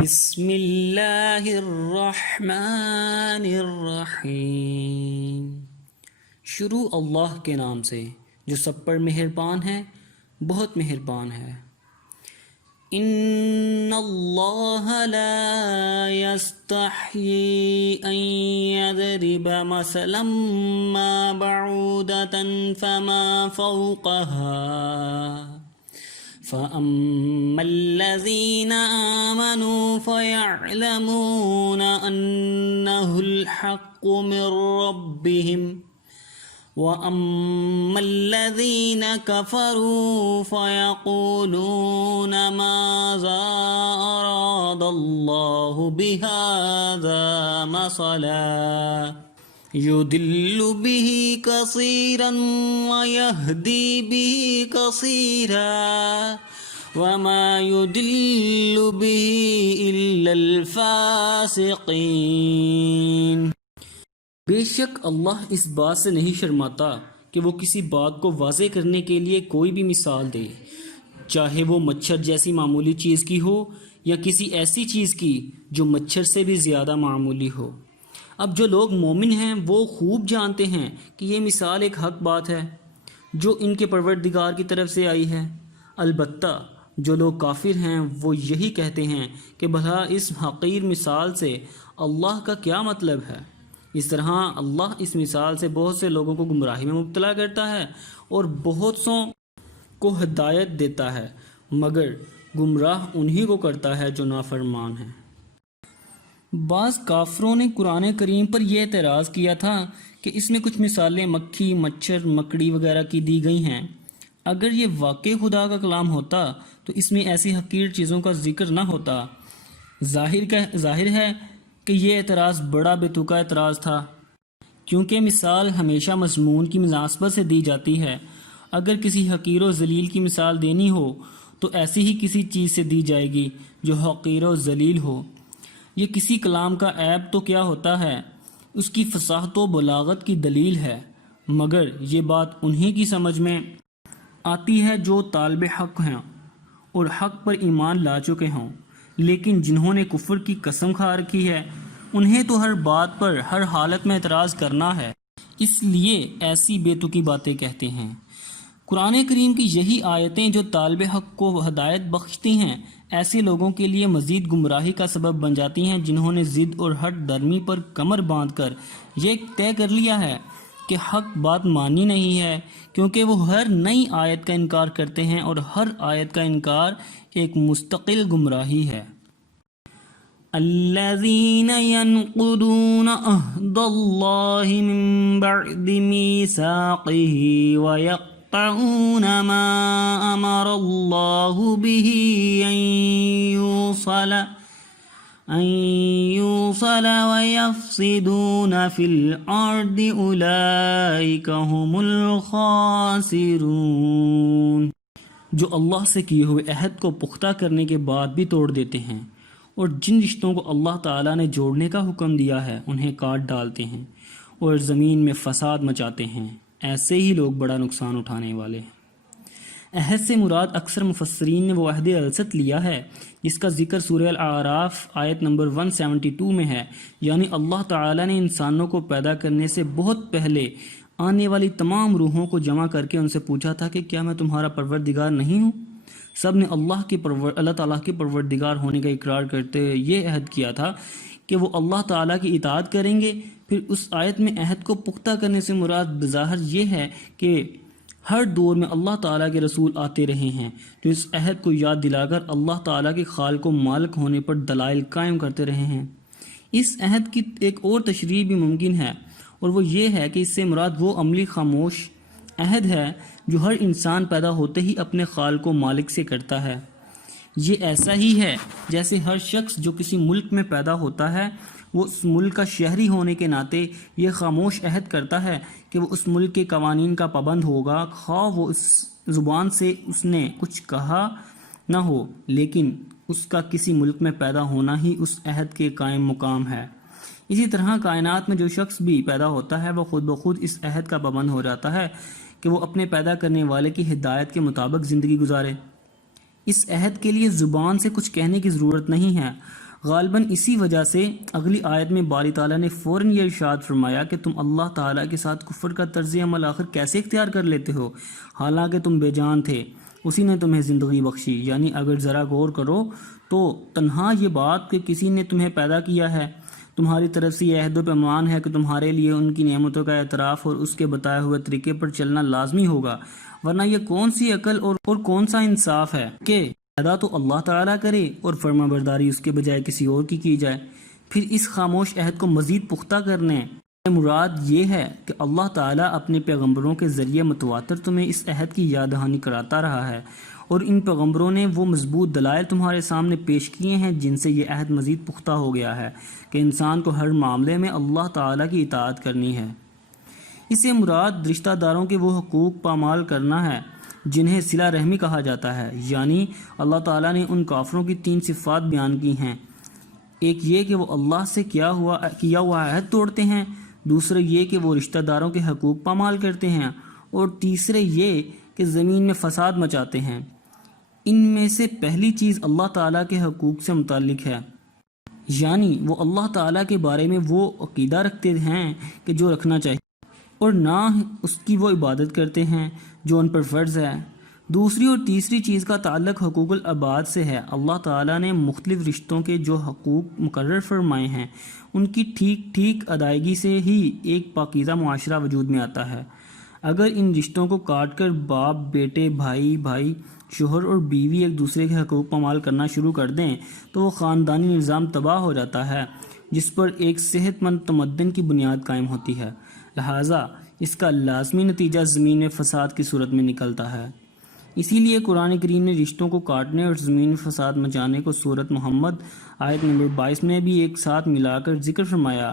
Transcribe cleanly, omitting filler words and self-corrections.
بسم اللہ الرحمن الرحیم۔ شروع اللہ کے نام سے جو سب پر مہربان ہے، بہت مہربان ہے۔ ان اللہ لا یستحیی ان یضرب مثلا ما بعودة فما فوقها فَأَمَّا الَّذِينَ آمَنُوا فَيَعْلَمُونَ أَنَّهُ الْحَقُّ مِنْ رَبِّهِمْ وَأَمَّا الَّذِينَ كَفَرُوا فَيَقُولُونَ مَاذَا أَرَادَ اللَّهُ بِهَذَا مَثَلًا يُضِلُّ بِهِ كَثِيرًا وَيَهْدِي بِهِ كَثِيرًا وَمَا يُضِلُّ بِهِ إِلَّا الْفَاسِقِينَ۔ بے شک اللہ اس بات سے نہیں شرماتا کہ وہ کسی بات کو واضح کرنے کے لیے کوئی بھی مثال دے، چاہے وہ مچھر جیسی معمولی چیز کی ہو یا کسی ایسی چیز کی جو مچھر سے بھی زیادہ معمولی ہو۔ اب جو لوگ مومن ہیں وہ خوب جانتے ہیں کہ یہ مثال ایک حق بات ہے جو ان کے پروردگار کی طرف سے آئی ہے۔ البتہ جو لوگ کافر ہیں وہ یہی کہتے ہیں کہ بھلا اس حقیر مثال سے اللہ کا کیا مطلب ہے۔ اس طرح اللہ اس مثال سے بہت سے لوگوں کو گمراہی میں مبتلا کرتا ہے اور بہت سوں کو ہدایت دیتا ہے، مگر گمراہ انہی کو کرتا ہے جو نافرمان ہیں۔ بعض کافروں نے قرآن کریم پر یہ اعتراض کیا تھا کہ اس میں کچھ مثالیں مکھی، مچھر، مکڑی وغیرہ کی دی گئی ہیں۔ اگر یہ واقع خدا کا کلام ہوتا تو اس میں ایسی حقیر چیزوں کا ذکر نہ ہوتا۔ ظاہر ہے کہ یہ اعتراض بڑا بے تکا اعتراض تھا، کیونکہ مثال ہمیشہ مضمون کی مناسبت سے دی جاتی ہے۔ اگر کسی حقیر و ذلیل کی مثال دینی ہو تو ایسی ہی کسی چیز سے دی جائے گی جو حقیر و ذلیل ہو۔ یہ کسی کلام کا عیب تو کیا ہوتا ہے، اس کی فصاحت و بلاغت کی دلیل ہے، مگر یہ بات انہی کی سمجھ میں آتی ہے جو طالب حق ہیں اور حق پر ایمان لا چکے ہوں، لیکن جنہوں نے کفر کی قسم کھا رکھی ہے انہیں تو ہر بات پر ہر حالت میں اعتراض کرنا ہے، اس لیے ایسی بے تکی باتیں کہتے ہیں۔ قرآن کریم کی یہی آیتیں جو طالب حق کو ہدایت بخشتی ہیں، ایسے لوگوں کے لیے مزید گمراہی کا سبب بن جاتی ہیں جنہوں نے ضد اور ہٹ درمی پر کمر باندھ کر یہ طے کر لیا ہے کہ حق بات مانی نہیں ہے، کیونکہ وہ ہر نئی آیت کا انکار کرتے ہیں اور ہر آیت کا انکار ایک مستقل گمراہی ہے۔ الذين ينقضون عهد الله من بعد ميثاقه ويقطعون ما أمر الله به أن يوصل ويفسدون في الأرض أولئك هم الخاسرون۔ جو اللہ سے کیے ہوئے عہد کو پختہ کرنے کے بعد بھی توڑ دیتے ہیں اور جن رشتوں کو اللہ تعالیٰ نے جوڑنے کا حکم دیا ہے انہیں کاٹ ڈالتے ہیں اور زمین میں فساد مچاتے ہیں، ایسے ہی لوگ بڑا نقصان اٹھانے والے ہیں۔ عہد سے مراد اکثر مفسرین نے وہ عہد الست لیا ہے جس کا ذکر سورہ الاعراف آیت نمبر 172 میں ہے، یعنی اللہ تعالیٰ نے انسانوں کو پیدا کرنے سے بہت پہلے آنے والی تمام روحوں کو جمع کر کے ان سے پوچھا تھا کہ کیا میں تمہارا پروردگار نہیں ہوں؟ سب نے اللہ تعالیٰ کے پروردگار ہونے کا اقرار کرتے ہوئے یہ عہد کیا تھا کہ وہ اللہ تعالیٰ کی اطاعت کریں گے۔ پھر اس آیت میں عہد کو پختہ کرنے سے مراد بظاہر یہ ہے کہ ہر دور میں اللہ تعالیٰ کے رسول آتے رہے ہیں جو اس عہد کو یاد دلا کر اللہ تعالیٰ کے خالق و مالک ہونے پر دلائل قائم کرتے رہے ہیں۔ اس عہد کی ایک اور تشریح بھی ممکن ہے، اور وہ یہ ہے کہ اس سے مراد وہ عملی خاموش عہد ہے جو ہر انسان پیدا ہوتے ہی اپنے خالق و مالک سے کرتا ہے۔ یہ ایسا ہی ہے جیسے ہر شخص جو کسی ملک میں پیدا ہوتا ہے وہ اس ملک کا شہری ہونے کے ناطے یہ خاموش عہد کرتا ہے کہ وہ اس ملک کے قوانین کا پابند ہوگا، خواہ وہ اس زبان سے اس نے کچھ کہا نہ ہو، لیکن اس کا کسی ملک میں پیدا ہونا ہی اس عہد کے قائم مقام ہے۔ اسی طرح کائنات میں جو شخص بھی پیدا ہوتا ہے وہ خود بخود اس عہد کا پابند ہو جاتا ہے کہ وہ اپنے پیدا کرنے والے کی ہدایت کے مطابق زندگی گزارے۔ اس عہد کے لیے زبان سے کچھ کہنے کی ضرورت نہیں ہے، غالباً اسی وجہ سے اگلی آیت میں باری تعالیٰ نے فوراً یہ ارشاد فرمایا کہ تم اللہ تعالیٰ کے ساتھ کفر کا طرز عمل آخر کیسے اختیار کر لیتے ہو حالانکہ تم بے جان تھے، اسی نے تمہیں زندگی بخشی۔ یعنی اگر ذرا غور کرو تو تنہا یہ بات کہ کسی نے تمہیں پیدا کیا ہے، تمہاری طرف سے یہ عہد و پیمان ہے کہ تمہارے لیے ان کی نعمتوں کا اعتراف اور اس کے بتائے ہوئے طریقے پر چلنا لازمی ہوگا، ورنہ یہ کون سی عقل اور کون سا انصاف ہے کہ پیدا تو اللہ تعالیٰ کرے اور فرما برداری اس کے بجائے کسی اور کی جائے۔ پھر اس خاموش عہد کو مزید پختہ کرنے مراد یہ ہے کہ اللہ تعالیٰ اپنے پیغمبروں کے ذریعے متواتر تمہیں اس عہد کی یاد دہانی کراتا رہا ہے، اور ان پیغمبروں نے وہ مضبوط دلائل تمہارے سامنے پیش کیے ہیں جن سے یہ عہد مزید پختہ ہو گیا ہے کہ انسان کو ہر معاملے میں اللہ تعالیٰ کی اطاعت کرنی ہے۔ اس سے مراد رشتہ داروں کے وہ حقوق پامال کرنا ہے جنہیں صلہ رحمی کہا جاتا ہے۔ یعنی اللہ تعالیٰ نے ان کافروں کی 3 صفات بیان کی ہیں، ایک یہ کہ وہ اللہ سے کیا ہوا عہد توڑتے ہیں، دوسرا یہ کہ وہ رشتہ داروں کے حقوق پامال کرتے ہیں، اور تیسرے یہ کہ زمین میں فساد مچاتے ہیں۔ ان میں سے پہلی چیز اللہ تعالیٰ کے حقوق سے متعلق ہے، یعنی وہ اللہ تعالیٰ کے بارے میں وہ عقیدہ رکھتے ہیں کہ جو رکھنا چاہیے، اور نہ اس کی وہ عبادت کرتے ہیں جو ان پر فرض ہے۔ دوسری اور تیسری چیز کا تعلق حقوق العباد سے ہے۔ اللہ تعالیٰ نے مختلف رشتوں کے جو حقوق مقرر فرمائے ہیں ان کی ٹھیک ادائیگی سے ہی ایک پاکیزہ معاشرہ وجود میں آتا ہے۔ اگر ان رشتوں کو کاٹ کر باپ بیٹے، بھائی شوہر اور بیوی ایک دوسرے کے حقوق پامال کرنا شروع کر دیں تو وہ خاندانی نظام تباہ ہو جاتا ہے جس پر ایک صحت مند تمدن کی بنیاد قائم ہوتی ہے، لہٰذا اس کا لازمی نتیجہ زمین میں فساد کی صورت میں نکلتا ہے۔ اسی لیے قرآن کریم نے رشتوں کو کاٹنے اور زمین میں فساد مچانے کو سورۃ محمد آیت نمبر 22 میں بھی ایک ساتھ ملا کر ذکر فرمایا